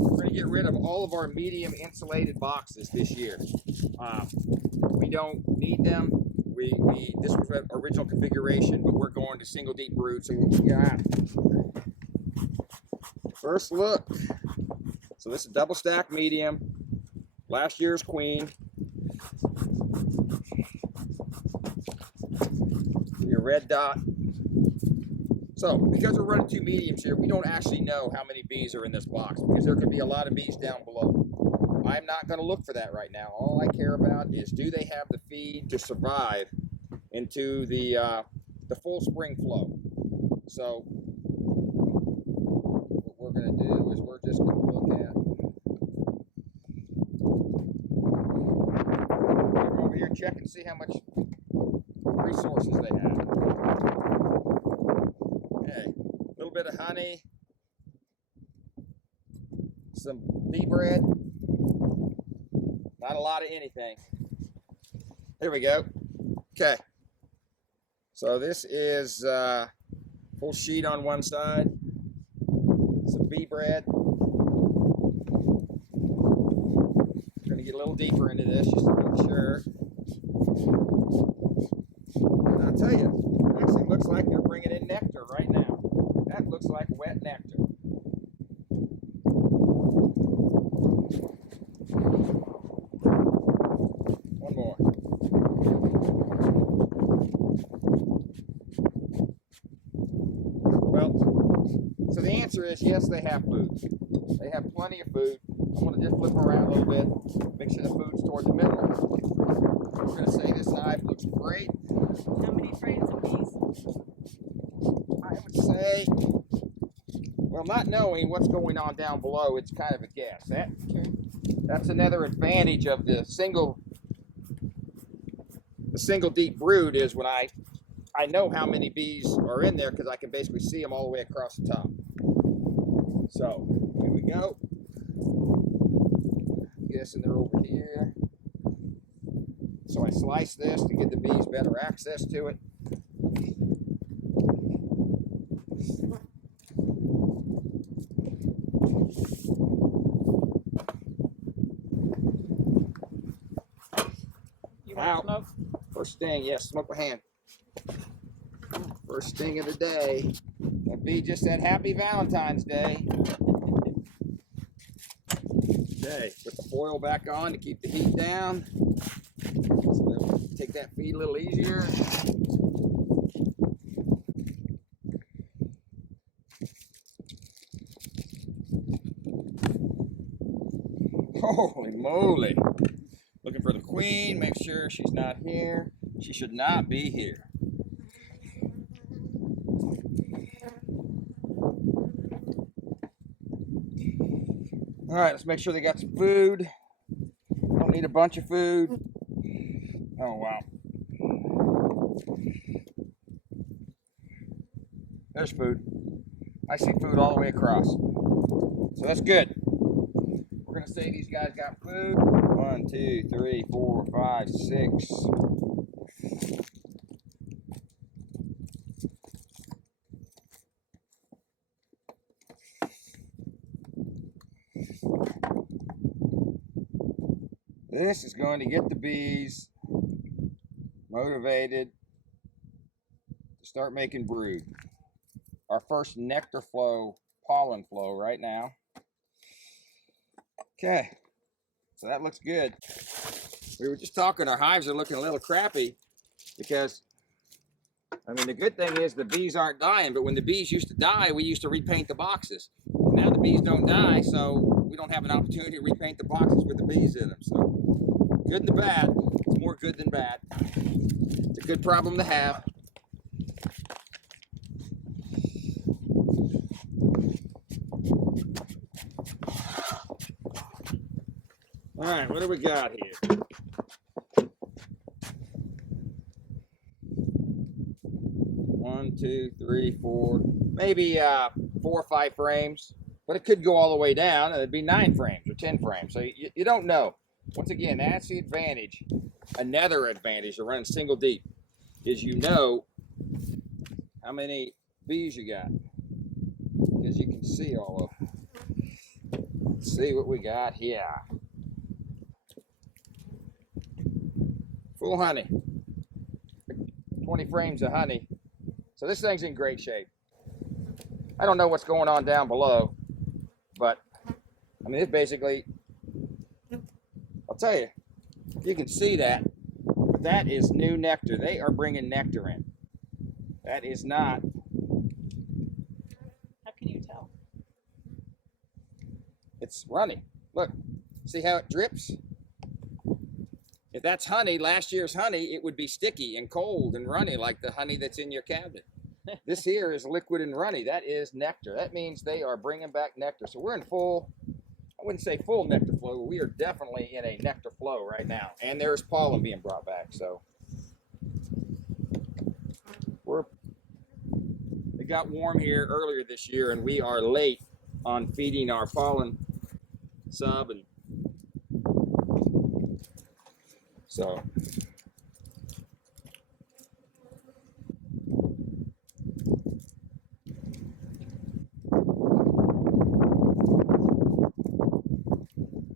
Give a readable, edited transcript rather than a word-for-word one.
we're going to get rid of all of our medium insulated boxes this year. We don't need them. This was our original configuration, but we're going to single deep brood. So what we got? First look. So this is double stack medium. Last year's queen. Your red dot. So because we're running two mediums here, we don't actually know how many bees are in this box because there could be a lot of bees down below. I'm not going to look for that right now. All I care about is, do they have the feed to survive into the full spring flow? So what we're going to do is we're just going to look at, go over here and check and see how much resources they have. Okay, a little bit of honey, some bee bread. Not a lot of anything. There we go. Okay. So this is full sheet on one side. Some bee bread. We're going to get a little deeper into this just to make sure. And I'll tell you, it actually looks like they're bringing in nectar right now. That looks like wet nectar. So the answer is yes, they have food. They have plenty of food. I'm going to just flip around a little bit, make sure the food's toward the middle. We're going to say this hive looks great. How many frames of bees? I would say, well, not knowing what's going on down below, it's kind of a guess. That's another advantage of the single deep brood is when I know how many bees are in there because I can basically see them all the way across the top. So here we go. I'm guessing they're over here. So I slice this to give the bees better access to it. You want smoke? First thing, yes, smoke my hand. First thing of the day. That bee just said Happy Valentine's Day. Okay, put the foil back on to keep the heat down. So we'll take that feed a little easier. Holy moly. Looking for the queen, make sure she's not here. She should not be here. All right, let's make sure they got some food. Don't need a bunch of food. Oh, wow. There's food. I see food all the way across. So that's good. We're going to say these guys got food. 1, 2, 3, 4, 5, 6. This is going to get the bees motivated to start making brood. Our first nectar flow, pollen flow right now. Okay, so that looks good. We were just talking, our hives are looking a little crappy because, I mean, the good thing is the bees aren't dying, but when the bees used to die, we used to repaint the boxes. And now the bees don't die, so we don't have an opportunity to repaint the boxes with the bees in them. So good and the bad. It's more good than bad. It's a good problem to have. All right, what do we got here? One, two, three, four, maybe 4 or 5 frames, but it could go all the way down and it'd be 9 frames or 10 frames. So you don't know. Once again, that's the advantage. Another advantage of running single deep is you know how many bees you got because you can see all of them. Let's see what we got here. Full honey. 20 frames of honey. So this thing's in great shape. I don't know what's going on down below, but I mean, it's basically, I'll tell you, you can see that, but that is new nectar. They are bringing nectar in. That is not. How can you tell? It's runny. Look, see how it drips? If that's honey, last year's honey, it would be sticky and cold and runny like the honey that's in your cabinet. This here is liquid and runny. That is nectar. That means they are bringing back nectar. So we're in full, I wouldn't say full nectar flow, but we are definitely in a nectar flow right now. And there's pollen being brought back. So it got warm here earlier this year, and we are late on feeding our pollen sub, and so